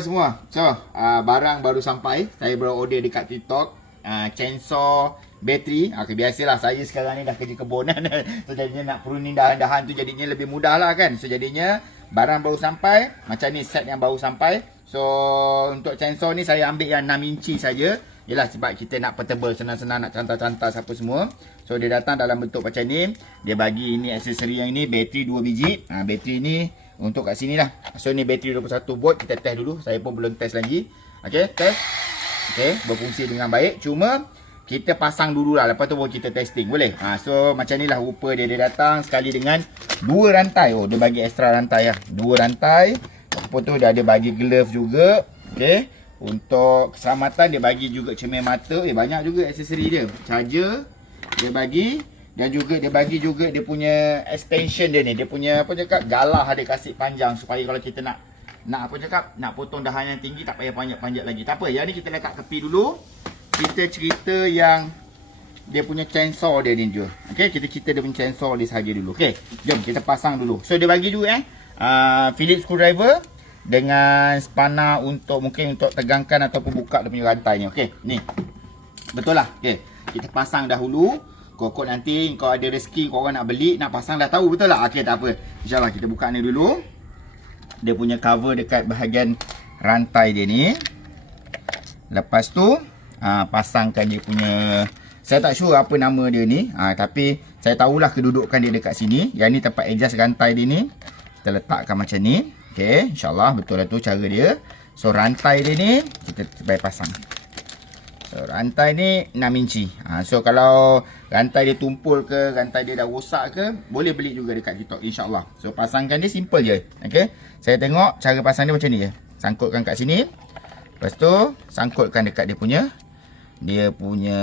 semua. So, uh, barang baru sampai. Saya baru order dekat TikTok. Uh, chainsaw bateri. Okay, biasalah saya sekarang ni dah kerja kebun kan. so, jadinya nak pruning dahan-dahan tu jadinya lebih mudah lah kan. So, jadinya barang baru sampai. Macam ni set yang baru sampai. So, untuk chainsaw ni saya ambil yang 6 inci saja. Yelah sebab kita nak portable senang-senang nak cantas-cantas apa semua. So dia datang dalam bentuk macam ni. Dia bagi ini aksesori yang ini bateri 2 biji. Ha, bateri ni untuk kat sini lah. So ni bateri 21 volt. Kita test dulu. Saya pun belum test lagi. Okay test. Okay berfungsi dengan baik. Cuma kita pasang dulu lah. Lepas tu baru kita testing. Boleh? Ha, so macam ni lah rupa dia. Dia datang sekali dengan dua rantai. Oh dia bagi extra rantai lah. Dua rantai. Lepas tu dia ada bagi glove juga. Okay. Untuk keselamatan dia bagi juga cermin mata. Eh banyak juga aksesori dia. Charger dia bagi dan juga dia bagi juga dia punya extension dia ni. Dia punya apa cakap galah dia kasih panjang supaya kalau kita nak nak apa cakap nak potong dahan yang tinggi tak payah panjat-panjat lagi. Tak apa, yang ni kita letak tepi dulu. Kita cerita yang dia punya chainsaw dia ni je. Okey, kita cerita dia punya chainsaw dia sahaja dulu. Okey, jom kita pasang dulu. So dia bagi juga eh uh, Phillips screwdriver dengan spanner untuk mungkin untuk tegangkan ataupun buka dia punya rantai ni. Okey, ni. Betul lah. Okey. Kita pasang dahulu. Kokok nanti kau ada rezeki kau orang nak beli, nak pasang dah tahu betul lah. Okey, tak apa. InsyaAllah kita buka ni dulu. Dia punya cover dekat bahagian rantai dia ni. Lepas tu, ha, pasangkan dia punya... Saya tak sure apa nama dia ni. Ha, tapi saya tahulah kedudukan dia dekat sini. Yang ni tempat adjust rantai dia ni. Kita letakkan macam ni. Okey, insyaAllah betul lah tu cara dia. So, rantai dia ni, kita sampai pasang. Rantai ni 6 inci. Ha, so, kalau rantai dia tumpul ke, rantai dia dah rosak ke, boleh beli juga dekat TikTok insyaAllah. So, pasangkan dia simple je. Okay. Saya tengok cara pasang dia macam ni je. Sangkutkan kat sini. Lepas tu, sangkutkan dekat dia punya dia punya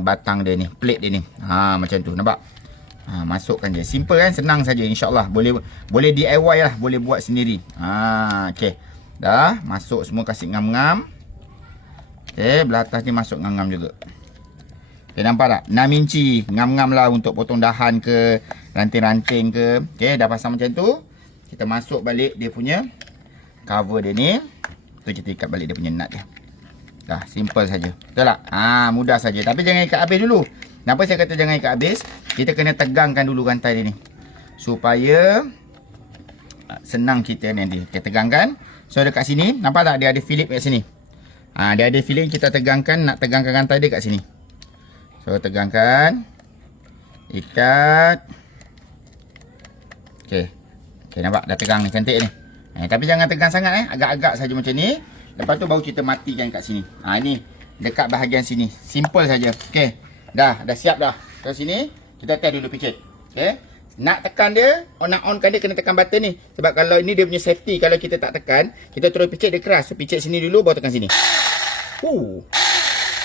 batang dia ni, plate dia ni. Ha, macam tu. Nampak? Ha, masukkan je. Simple kan? Senang saja insyaAllah. Boleh boleh DIY lah. Boleh buat sendiri. Ha, okay. Dah. Masuk semua kasih ngam-ngam. Okay, belah atas ni masuk ngam-ngam juga. Okay, nampak tak? 6 inci. Ngam-ngam lah untuk potong dahan ke, ranting-ranting ke. Okay, dah pasang macam tu. Kita masuk balik dia punya cover dia ni. Tu kita ikat balik dia punya nut dia. Dah, simple saja. Betul tak? Ha, mudah saja. Tapi jangan ikat habis dulu. Kenapa saya kata jangan ikat habis? Kita kena tegangkan dulu rantai dia ni. Supaya ah, senang kita nanti. Kita tegangkan. So, dekat sini. Nampak tak? Dia ada Philip kat sini. Ha, dia ada feeling kita tegangkan, nak tegangkan rantai dia kat sini. So, tegangkan. Ikat. Okey. Okey, nampak? Dah tegang ni, cantik ni. Eh, tapi jangan tegang sangat eh. Agak-agak saja macam ni. Lepas tu baru kita matikan kat sini. Ha, ni. Dekat bahagian sini. Simple saja. Okey. Dah, dah siap dah. Kat sini, kita test dulu picit. Okey. Nak tekan dia, on nak onkan dia kena tekan button ni. Sebab kalau ini dia punya safety, kalau kita tak tekan, kita terus picit dia keras. So, picit sini dulu, baru tekan sini. Uh.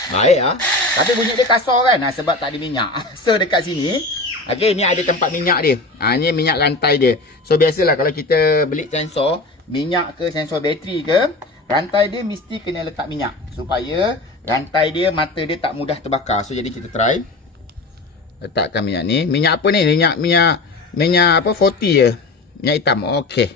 Baik ah. Tapi bunyi dia kasar kan? Ha, sebab tak ada minyak. So dekat sini, okey ni ada tempat minyak dia. Ha ni minyak rantai dia. So biasalah kalau kita beli sensor, minyak ke sensor bateri ke, rantai dia mesti kena letak minyak supaya rantai dia mata dia tak mudah terbakar. So jadi kita try. Letakkan minyak ni. Minyak apa ni? Minyak minyak minyak apa? 40 je. Minyak hitam. Okey.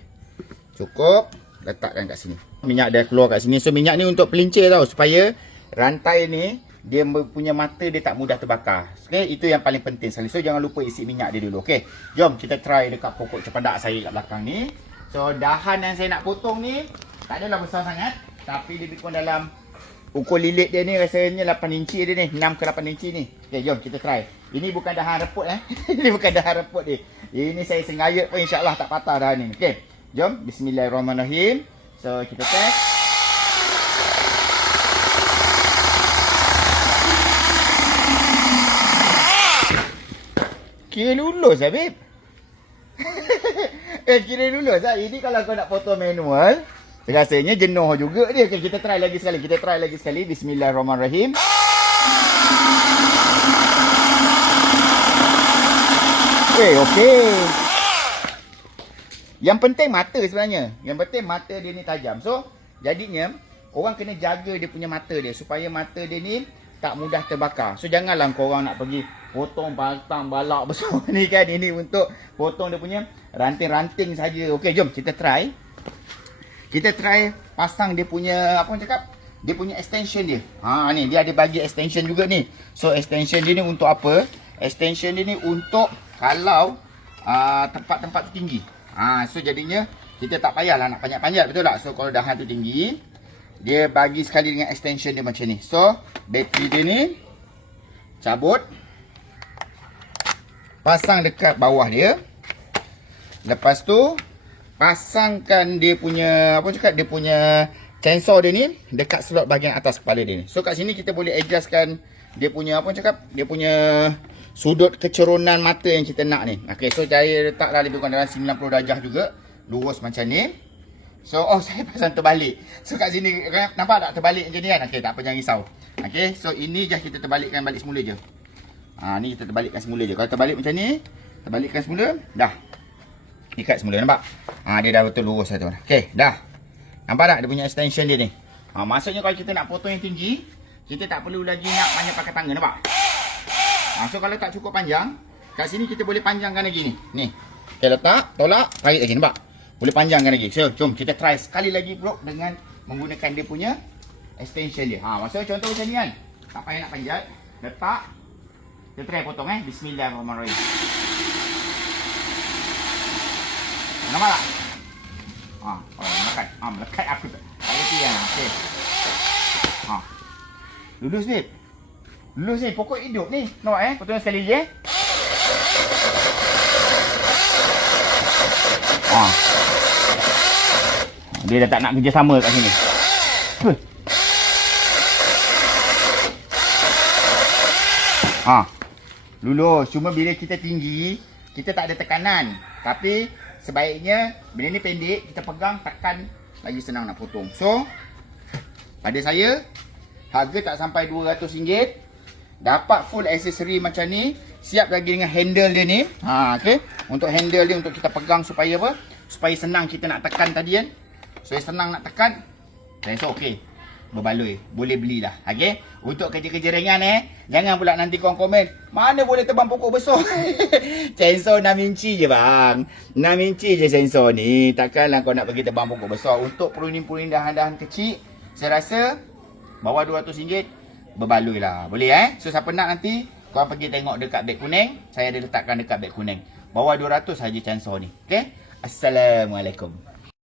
Cukup. Letakkan kat sini. Minyak dah keluar kat sini. So minyak ni untuk pelincir tau supaya rantai ni dia punya mata dia tak mudah terbakar. Okey, itu yang paling penting sekali. So jangan lupa isi minyak dia dulu. Okey. Jom kita try dekat pokok cepadak saya kat belakang ni. So dahan yang saya nak potong ni tak adalah besar sangat, tapi lebih kurang dalam ukur lilit dia ni rasanya 8 inci dia ni, 6 ke 8 inci ni. Okey, jom kita try. Ini bukan dahan reput eh. ini bukan dahan reput ni. Ini saya sengayut pun insya-Allah tak patah dahan ni. Okey. Jom bismillahirrahmanirrahim. So kita test. Kira lulus babe Eh kira lulus lah Ini kalau kau nak foto manual Rasanya jenuh juga dia okay, Kita try lagi sekali Kita try lagi sekali Bismillahirrahmanirrahim Eh okey Yang penting mata sebenarnya Yang penting mata dia ni tajam So jadinya Orang kena jaga dia punya mata dia Supaya mata dia ni tak mudah terbakar. So janganlah kau orang nak pergi potong batang balak besar ni kan. Ini untuk potong dia punya ranting-ranting saja. Okey, jom kita try. Kita try pasang dia punya apa cakap? Dia punya extension dia. Ha ni dia ada bagi extension juga ni. So extension dia ni untuk apa? Extension dia ni untuk kalau uh, tempat-tempat tinggi. Ha so jadinya kita tak payahlah nak panjat-panjat betul tak? So kalau dahan tu tinggi, dia bagi sekali dengan extension dia macam ni. So bateri dia ni cabut pasang dekat bawah dia. Lepas tu pasangkan dia punya apa cakap dia punya sensor dia ni dekat slot bahagian atas kepala dia ni. So kat sini kita boleh adjustkan dia punya apa cakap dia punya sudut kecerunan mata yang kita nak ni. Okey, so saya letaklah lebih kurang dalam 90 darjah juga. Lurus macam ni. So, oh saya pasang terbalik. So kat sini nampak tak terbalik macam ni kan? Okey, tak apa jangan risau. Okey, so ini je kita terbalikkan balik semula je. Ha, ni kita terbalikkan semula je. Kalau terbalik macam ni, terbalikkan semula, dah. Ikat semula nampak? Ha, dia dah betul lurus satu. Okey, dah. Nampak tak dia punya extension dia ni? Ha, maksudnya kalau kita nak potong yang tinggi, kita tak perlu lagi nak panjang pakai tangga nampak? Ha, so kalau tak cukup panjang, kat sini kita boleh panjangkan lagi ni. Ni. Okey, letak, tolak, tarik lagi nampak? Boleh panjangkan lagi. So, jom kita try sekali lagi bro dengan menggunakan dia punya extension dia. Ha, maksudnya contoh macam ni kan. Tak payah nak panjat. Letak. Kita try potong eh. Bismillahirrahmanirrahim. Nampak tak? Ha, oh, melekat. Ha, melekat aku tak. Tak reti kan. Okey. Ha. Lulus babe. Lulus ni. Pokok hidup ni. Nampak eh? Potong sekali je eh. Ha. Dia dah tak nak kerja sama kat sini. Huh. Ha. Lulus. Cuma bila kita tinggi, kita tak ada tekanan. Tapi sebaiknya bila ni pendek, kita pegang tekan lagi senang nak potong. So, pada saya harga tak sampai RM200. Dapat full aksesori macam ni. Siap lagi dengan handle dia ni. Ha, okay. Untuk handle dia untuk kita pegang supaya apa? Supaya senang kita nak tekan tadi kan. Supaya senang nak tekan. Saya rasa okey. Berbaloi. Boleh belilah. Okay. Untuk kerja-kerja ringan eh. Jangan pula nanti korang komen. Mana boleh tebang pokok besar? sensor 6 inci je bang. 6 inci je sensor ni. Takkanlah kau nak pergi tebang pokok besar. Untuk dahan-dahan kecil. Saya rasa bawah RM200 berbaloi lah. Boleh eh? So siapa nak nanti korang pergi tengok dekat beg kuning. Saya ada letakkan dekat beg kuning. Bawah 200 saja sensor ni. Okay? Assalamualaikum.